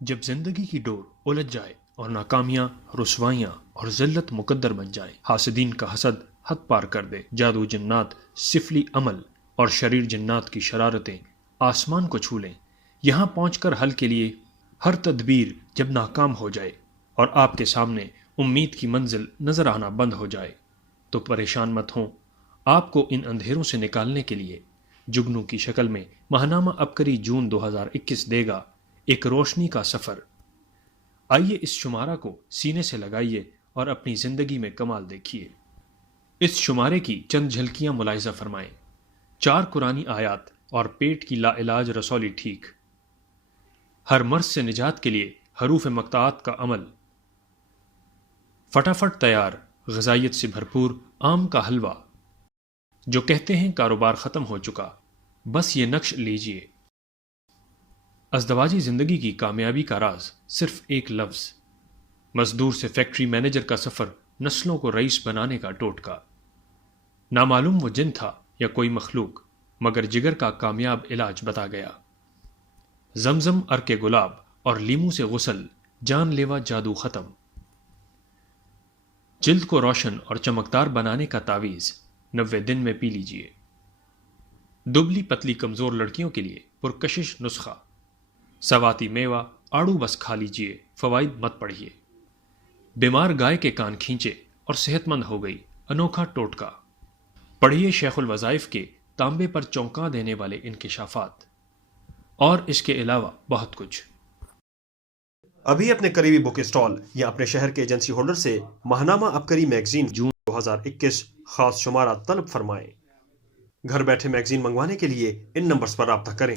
جب زندگی کی ڈور الجھ جائے اور ناکامیاں، رسوائیاں اور ذلت مقدر بن جائے، حاسدین کا حسد حد پار کر دے، جادو جنات، سفلی عمل اور شریر جنات کی شرارتیں آسمان کو چھو لیں، یہاں پہنچ کر حل کے لیے ہر تدبیر جب ناکام ہو جائے اور آپ کے سامنے امید کی منزل نظر آنا بند ہو جائے، تو پریشان مت ہوں۔ آپ کو ان اندھیروں سے نکالنے کے لیے جگنو کی شکل میں ماہنامہ عبقری جون 2021 دے گا ایک روشنی کا سفر۔ آئیے اس شمارہ کو سینے سے لگائیے اور اپنی زندگی میں کمال دیکھیے۔ اس شمارے کی چند جھلکیاں ملاحظہ فرمائیں۔ 4 قرآنی آیات اور پیٹ کی لا علاج رسولی ٹھیک۔ ہر مرض سے نجات کے لیے حروف مقطعات کا عمل۔ فٹافٹ تیار، غذائیت سے بھرپور آم کا حلوہ۔ جو کہتے ہیں کاروبار ختم ہو چکا، بس یہ نقش لیجئے۔ ازدواجی زندگی کی کامیابی کا راز صرف ایک لفظ۔ مزدور سے فیکٹری مینیجر کا سفر نسلوں کو رئیس بنانے کا ٹوٹکا۔ نامعلوم وہ جن تھا یا کوئی مخلوق، مگر جگر کا کامیاب علاج بتا گیا۔ زمزم، ارک گلاب اور لیمو سے غسل، جان لیوا جادو ختم۔ جلد کو روشن اور چمکدار بنانے کا تعویذ 90 دن میں پی لیجئے۔ دبلی پتلی کمزور لڑکیوں کے لیے پرکشش نسخہ۔ سواتی میوہ آڑو بس کھا لیجئے، فوائد مت پڑھیے۔ بیمار گائے کے کان کھینچے اور صحت مند ہو گئی، انوکھا ٹوٹکا۔ پڑھیے شیخ الوظائف کے تانبے پر چونکا دینے والے انکشافات، اور اس کے علاوہ بہت کچھ۔ ابھی اپنے قریبی بک اسٹال یا اپنے شہر کے ایجنسی ہولڈر سے ماہنامہ عبقری میگزین جون 2021 خاص شمارہ طلب فرمائیں۔ گھر بیٹھے میگزین منگوانے کے لیے ان نمبرز پر رابطہ کریں۔